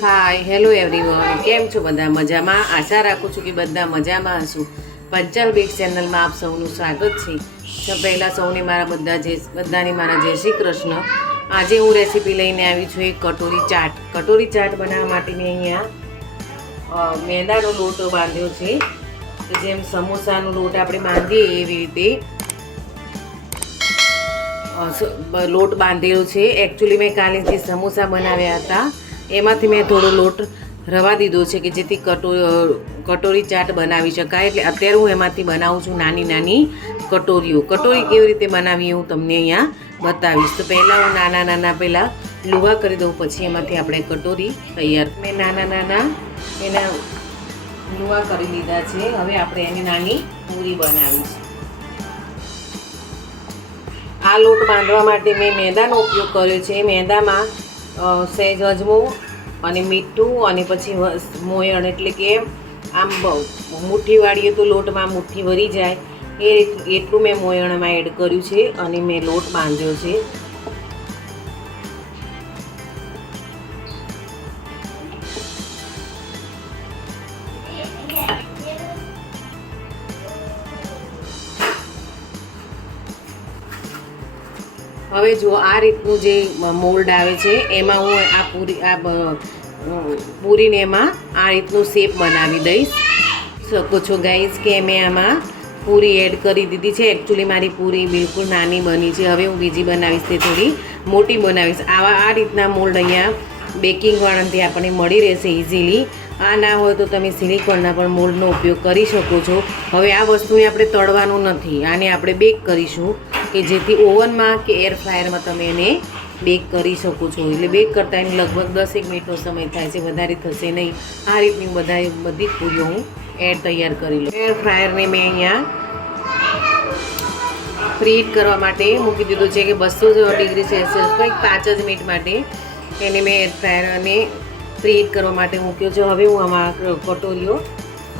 Hi hello everyone, કેમ છો બધા? મજામાં? આશા રાખું છું કે બધા મજામાં હશો. પંચાલ બેક ચેનલમાં આપ સૌનું સ્વાગત છે. તો પહેલાં સૌને બધાને મારા જય શ્રી કૃષ્ણ. આજે હું રેસીપી લઈને આવી છું એક કટોરી ચાટ. કટોરી ચાટ બનાવવા માટે મેં અહીંયા મેંદાનો લોટ બાંધ્યો છે. તો જેમ સમોસાનો લોટ આપણે બાંધીએ એવી રીતે લોટ બાંધેલો છે. એકચ્યુઅલી મેં કાલે જે સમોસા બનાવ્યા હતા એમાંથી મેં થોડો લોટ રવા દીધો છે કે જેથી કટોરી ચાટ બનાવી શકાય. એટલે અત્યારે હું એમાંથી બનાવું છું નાની નાની કટોરીઓ. કટોરી કેવી રીતે બનાવી હું તમને અહીંયા બતાવીશ. તો પહેલાં હું નાના પહેલાં લુવા કરી દઉં, પછી એમાંથી આપણે કટોરી તૈયાર. મેં નાના એના લુવા કરી લીધા છે. હવે આપણે એની નાની પૂરી બનાવીશું. આ લોટ બાંધવા માટે મેં મેંદાનો ઉપયોગ કર્યો છે. મેંદામાં સહેજ અજમો અને મીઠું અને પછી મોયણ, એટલે કે આમ મુઠ્ઠી વાળીએ તો લોટમાં મુઠ્ઠી ભરી જાય એટલું મેં મોયણમાં એડ કર્યું છે અને મેં લોટ બાંધ્યો છે. હવે જો આ રીતનું જે મોલ્ડ આવે છે એમાં હું પૂરીને એમાં આ રીતનું શેપ બનાવી દઈશ. શકો છો ગાઈઝ કે મેં આમાં પૂરી એડ કરી દીધી છે. એકચ્યુઅલી મારી પૂરી બિલકુલ નાની બની છે. હવે હું બીજી બનાવીશ તે થોડી મોટી બનાવીશ. આ રીતના મોલ્ડ અહીંયા બેકિંગવાળાથી આપણને મળી રહેશે ઇઝીલી. આ ના હોય તો તમે સિલિકોનના પણ મોલ્ડનો ઉપયોગ કરી શકો છો. હવે આ વસ્તુને આપણે તળવાનું નથી, આને આપણે બેક કરીશું કે જેથી ઓવનમાં કે એર ફ્રાયરમાં તમે એને બેક કરી શકો છો. એટલે બેક કરતાં એને લગભગ 10 મિનિટનો સમય થાય છે, વધારે થશે નહીં. આ રીતની બધી જ પૂરીઓ હું તૈયાર કરી લઉં. એર ફ્રાયરને મેં અહીંયા પ્રીહીટ કરવા માટે મૂકી દીધું છે કે 200 ડિગ્રી સેલ્સિયસ કંઈક 5 જ મિનિટ માટે એને મેં એર ફ્રાયરને પ્રીહીટ કરવા માટે મૂક્યો છે. હવે હું આમાં કટોરીઓ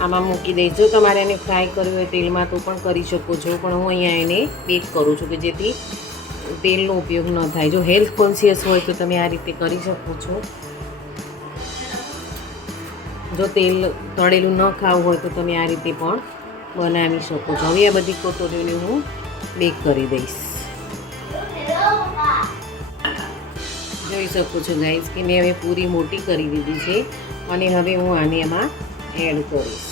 આમાં મૂકી દઈશ. જો તમારે એને ફ્રાય કરવી હોય તેલમાં તો પણ કરી શકો છો, પણ હું અહીંયા એને બેક કરું છું કે જેથી તેલનો ઉપયોગ ન થાય. જો હેલ્થ કોન્શિયસ હોય તો તમે આ રીતે કરી શકો છો. જો તેલ તળેલું ન ખાવું હોય તો તમે આ રીતે પણ બનાવી શકો છો. હવે આ બધી કટોરીઓને હું બેક કરી દઈશ. જોઈ શકો છો ગાઈઝ કે મેં હવે પૂરી મોટી કરી દીધી છે અને હવે હું આને એમાં એડ કરીશ.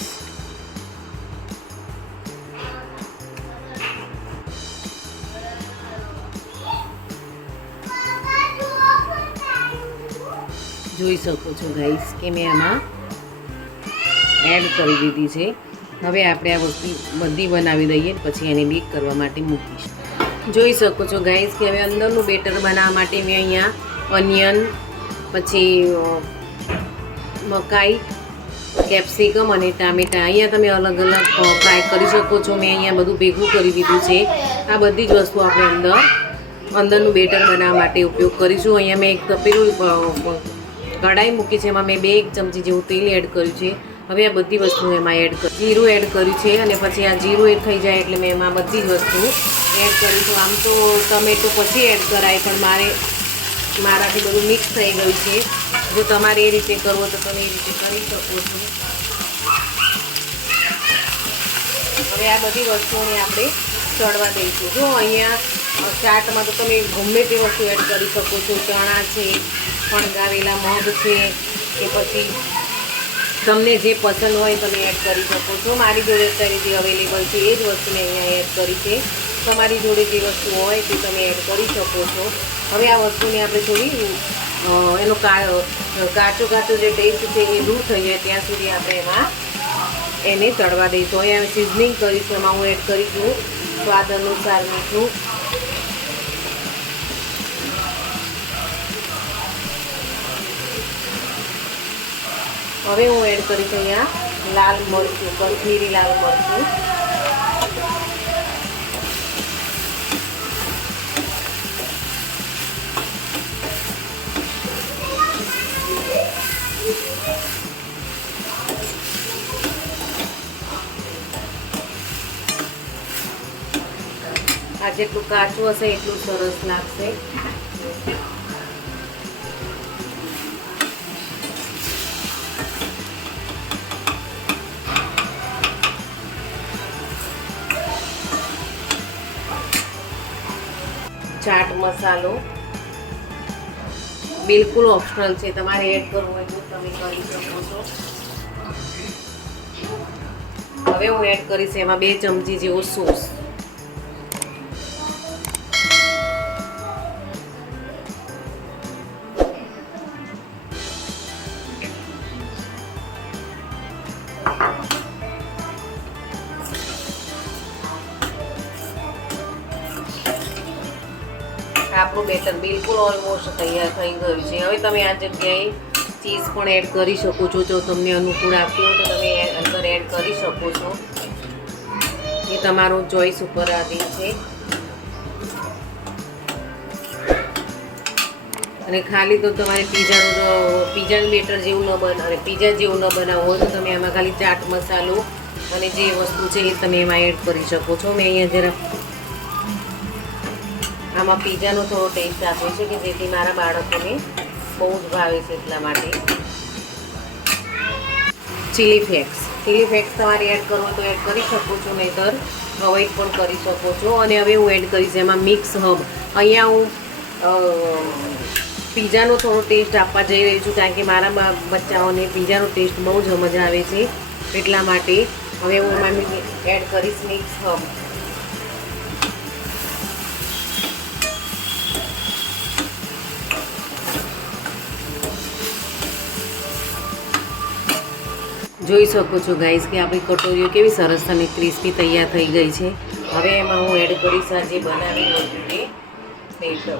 જોઈ શકો છો ગાઈસ કે મેં આમાં એડ કરી દીધી છે. હવે આપણે આ વસ્તુ બધી બનાવી દઈએ પછી એને બેક કરવા માટે મૂકીશું. જોઈ શકો છો ગાઈસ કે હવે અંદરનું બેટર બનાવવા માટે મેં અહીંયા ઓનિયન, પછી મકાઈ, કેપ્સિકમ અને ટામેટાં અહીંયા તમે અલગ અલગ ફ્રાય કરી શકો છો. મેં અહીંયા બધું ભેગું કરી દીધું છે. આ બધી જ વસ્તુ આપણે અંદરનું બેટર બનાવવા માટે ઉપયોગ કરીશું. અહીંયા મેં એક તપેલું કઢાઈ મૂકી છે, એમાં મેં 2 ચમચી જેવું તેલ એડ કર્યું છે. હવે આ બધી વસ્તુ એમાં જીરું એડ કર્યું છે અને પછી આ જીરું એડ થઈ જાય એટલે મેં એમાં બધી જ વસ્તુ એડ કરી છું. આમ તો ટમેટો પછી એડ કરાય, પણ મારાથી બધું મિક્સ થઈ ગયું છે. જો તમારે એ રીતે કરવો તો તમે એ રીતે કરી શકો છો. હવે આ બધી વસ્તુઓને આપણે ચડવા દઈશું. જો અહીંયા ચાટમાં તો તમે ગમે તે વસ્તુ એડ કરી શકો છો. ચણા છે, ફણગાવેલા મગ છે, કે પછી તમને જે પસંદ હોય તમે એડ કરી શકો છો. મારી જોડે અત્યારે જે અવેલેબલ છે એ જ વસ્તુ મેં અહીંયા એડ કરી છે. તમારી જોડે જે વસ્તુ હોય તે તમે એડ કરી શકો છો. હવે આ વસ્તુને આપણે થોડી એનો કાચો જે ટેસ્ટ છે એ દૂર થઈ જાય ત્યાં સુધી આપણે એમાં એને તળવા દઈશું. અહીંયા સિઝનિંગ કરીશું. એમાં હું એડ કરીશું સ્વાદ અનુસાર મીઠું, હવે હું એડ કરીશ અહીંયા લાલ મરચું, કશ્મીરી લાલ મરચું. આ જેટલું કાચું હશે એટલું સરસ લાગશે. મસાલો બિલકુલ ઓપ્શનલ છે, તમારે એડ કરવું હોય તો તમે કરી શકો છો. હવે હું એડ કરીશ એમાં 2 ચમચી જેવો સોસ. આપણું બેટર બિલકુલ ઓલમોસ્ટ તૈયાર થઈ ગયું છે. હવે તમે આ જગ્યાએ ચીઝ પણ એડ કરી શકો છો. જો તમને અનુકૂળ આપતી હોય તો તમે અંદર એડ કરી શકો છો. એ તમારો ચોઈસ ઉપર આધીન છે. અને ખાલી તો તમારે પીઝાનું બેટર જેવું ન અને પીઝા જેવું ન બનાવવું હોય તો તમે એમાં ખાલી ચાટ મસાલો અને જે વસ્તુ છે એ તમે એમાં એડ કરી શકો છો. મેં અહીંયા જરા આમાં પીઝાનો થોડો ટેસ્ટ આપ્યો છે કે જેથી મારા બાળકોને બહુ જ ભાવે છે, એટલા માટે. ચીલી ફ્લેક્સ તમારે એડ કરવો તો એડ કરી શકો છો, નહીંતર અવોઇડ પણ કરી શકો છો. અને હવે હું એડ કરીશ એમાં મિક્સ હબ. અહીંયા હું પીઝાનો થોડો ટેસ્ટ આપવા જઈ રહી છું, કારણ કે મારા બચ્ચાઓને પીઝાનો ટેસ્ટ બહુ જ મજા આવે છે, એટલા માટે. હવે હું એમાં એડ કરીશ મિક્સ હબ. જોઈ શકો છો ગાઈસ કે આપણી કટોરીઓ કેવી સરસ અને ક્રિસ્પી તૈયાર થઈ ગઈ છે. હવે એમાં હું એડ કરીશ આ જે બનાવી હતું એ બેટર.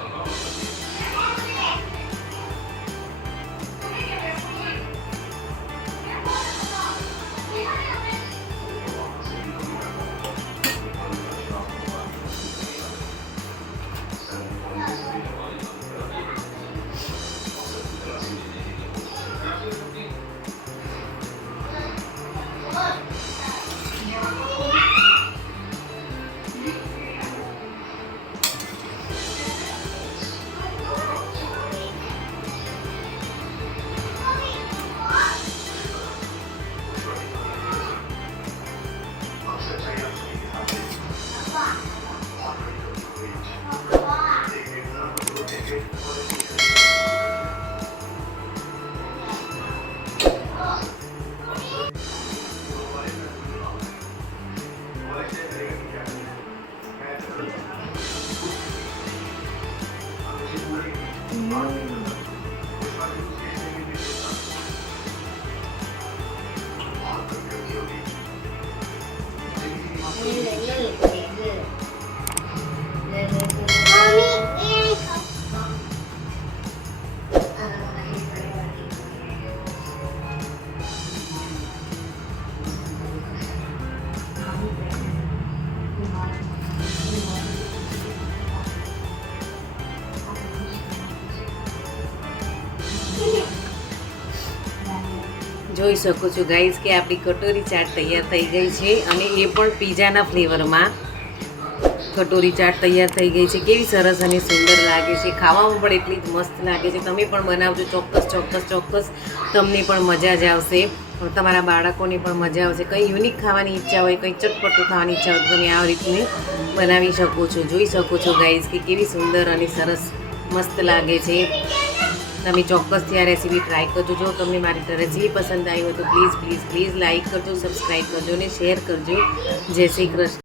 જોઈ શકો છો ગાઈઝ કે આપણી કટોરી ચાટ તૈયાર થઈ ગઈ છે, અને એ પણ પીઝાના ફ્લેવરમાં કટોરી ચાટ તૈયાર થઈ ગઈ છે. કેવી સરસ અને સુંદર લાગે છે, ખાવામાં પણ એટલી જ મસ્ત લાગે છે. તમે પણ બનાવજો, ચોક્કસ તમને પણ મજા જ આવશે, તમારા બાળકોને પણ મજા આવશે. કંઈ યુનિક ખાવાની ઈચ્છા હોય, કંઈ ચટપટું ખાવાની ઈચ્છા હોય તો તમે આ રીતને બનાવી શકો છો. જોઈ શકો છો ગાઈઝ કે કેવી સુંદર અને સરસ મસ્ત લાગે છે. તમે ચોક્કસથી આ રેસીપી ટ્રાય કરજો. જો તમને મારી રેસીપી પસંદ આવી હોય તો પ્લીઝ લાઈક કરજો, સબસ્ક્રાઈબ કરજો અને શેર કરજો. જય શ્રી કૃષ્ણ.